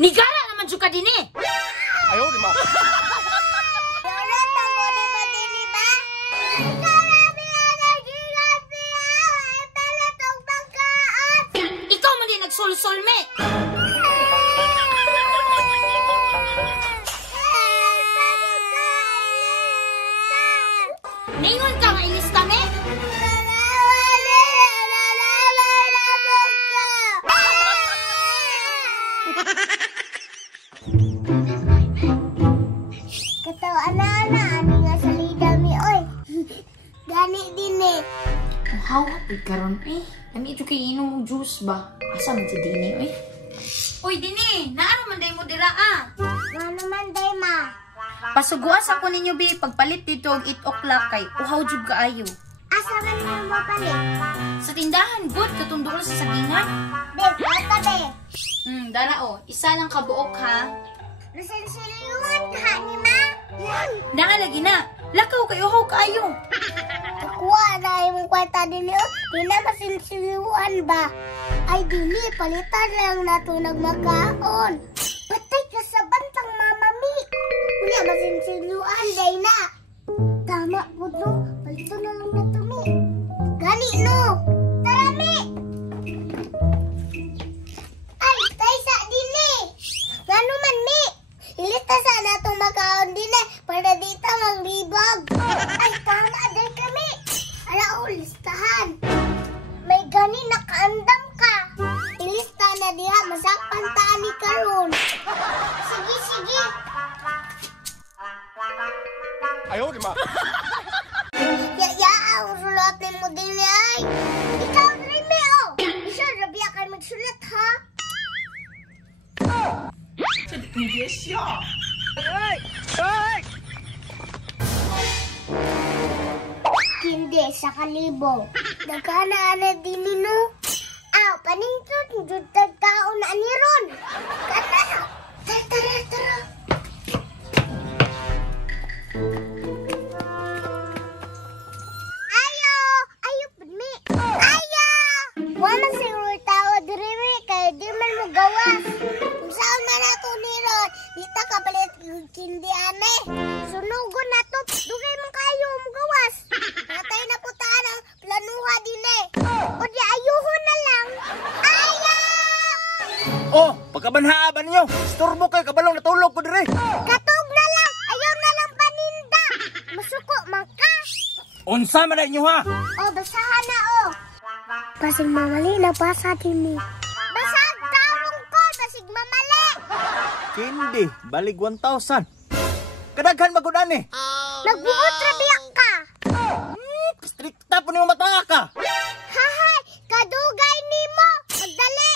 Nigara naman jud ka dinhi. Ayaw, di ma. Ikaw man din nagsulsul me. Ningon ka nga ilista me. Katawa ana ani nga salida mi oy. Gani din eh. How happy karon eh. Lami ito kay inom og juice ba? Asa man si Dini oy? Oy Dini, naano man day mo dira ah? Ano man day ma? Pasuguas ako ninyo bi pagpalit dito og 8 o'clock kay uhaw jud kaayo. Asa man mo mapalit? Sa tindahan good katundok lang sa sagingan. Be, bata be. Dara o, isa lang kabuok ha. Nasensilyuan ha ni ma? Naalagi na. Lakaw kay uhaw kaayo. Kuha na yung kwarta din yun. Di na masensilyuan ba? Ay dili, palitan lang na ito nagmakaon. Patay ka sa bantang mamami. Hindi masensilyuan day na. Tama po no, palitan na lang na ito mi. Gani no. Tara mi. Ay, kaysa dili. Gano man mi. Ilita sana itong makaon din eh, para dito maglibog. Ay, tama din kami. Ala, listahan. May gani nakaandam ka. Ilista na diha, masakpan tani karon. Sige, sige. Ayaw, di ma. Ya, ang sulat ni mo din ay. Ikaw, Remy, oh. Isa, rabia kayo magsulat, ha? Hindi sa kalibo. Nagkana din nino. Aw, paningkot, jud tagkaon na ni Ron. Tara, tara, tara. Ayo, ayo pudmi. Ayo. Wala siguro tao diri kay di man mo gawas. Kung saan man ato ni Ron, dita ka palit yung kindi ane. Sunugon na to, dugay man kayo mo gawas. Natay na putaan ang planuha din eh. O di ayuhon na lang. Ayo! Oh, pagkabanhaaban niyo. Storbo kayo, kabalong natulog ko dire. Katog na lang, ayaw na lang paninda. Masuko man ka. Unsa man niyo ha? O, basahan na o. Basig mamali na basa din eh. Basag tarong ko, basig mamali. Hindi, balig 1,000. Kadaghan magudan eh. Nagbuot rabiyak ka. Strikta po niyo matanga ka. Hahay, kadugay ni mo. Magdali.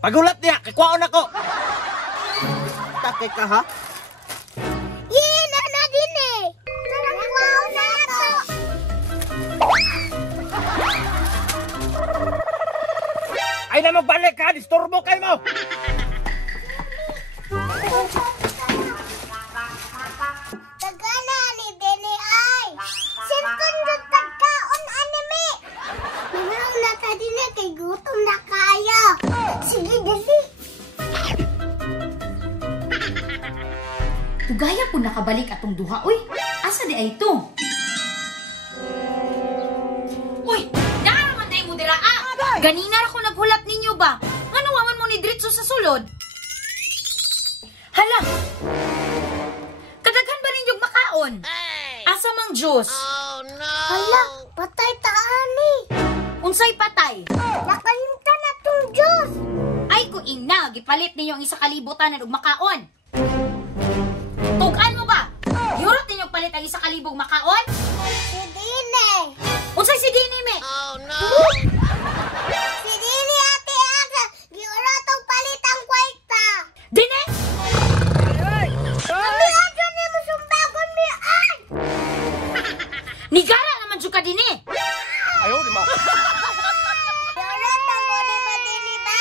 Pagulat niya, kikwaon ako. Takay ka ha? Yin, na din eh. Tarang wow na ito. Ay na magbalik ha, disturbo kayo mo. Tagana ni Dene ay. Sinton yung tagkaon anime. Mamang na ka din eh, kay gutom na kaya. Sige, dali. Tugaya po nakabalik atong duha. Uy, asa di ay ito? Uy, naaraman day mo dira ah! Ganina ako naghulat ninyo ba? Nga nawaman mo ni Dritso sa sulod? Hala! Kadaghan ba ninyong makaon? Asa mang Diyos? Hala, patay taani. Unsay patay? Nakalimtan na tong Diyos. Ay ko ina, gipalit ninyo ang isa kalibutan og makaon. Tugan mo ba? Yurot ninyo palit ang isa kalibog makaon? Si Dine. Unsay si Dini me? Si Dine ate aga. Giura tong palit ang kwarta. Dini? Kami ato ni mo sumbagon mi ay. Nigara naman jud ka Dini. Ayaw, di ma. Giura tong mo ni mo Dine ba?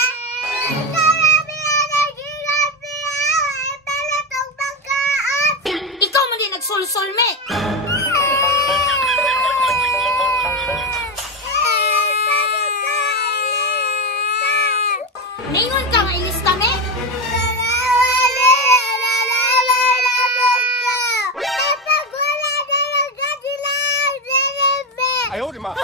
Kami ana gigat siya. Ay palit ang pagkaan. Ikaw man din nagsulsul me. Ningon ka nga ilista me? Tara, Ayaw, di ma.